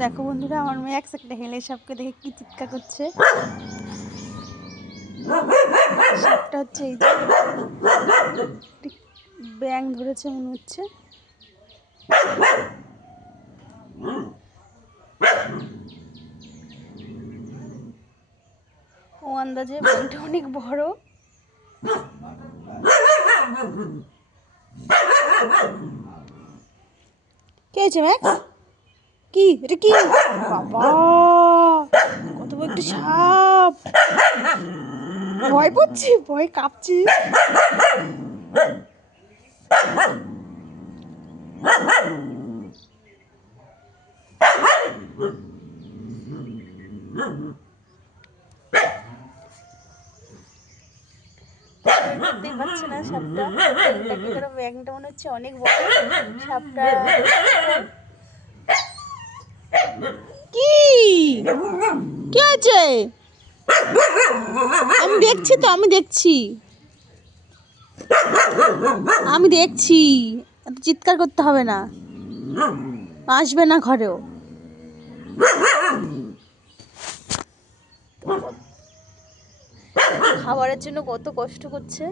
দেখো বন্ধুরা, আমার মেয়ে এক সেকেন্ডে হেলে সাপকে দেখে কি চিৎকার করছে। সাপটা হচ্ছে এই যে ব্যাং ধরেছে মনে হচ্ছে। ও আন্দাজে ব্যাংটা অনেক বড়। কে হয়েছে ম্যাক্স? কি এটা? কি বাবা, কত বড় একটা সাপ! ভয় পাচ্ছি, ভয় কাঁপছি। দেখতেই পাচ্ছে না সাপটা, ব্যাংটা মনে হচ্ছে অনেক বড় সাপটা। কি কি আছে? আমি দেখছি তো, আমি দেখছি এত চিৎকার করতে হবে না, আসবে না ঘরেও। খাবারের জন্য কত কষ্ট করছে।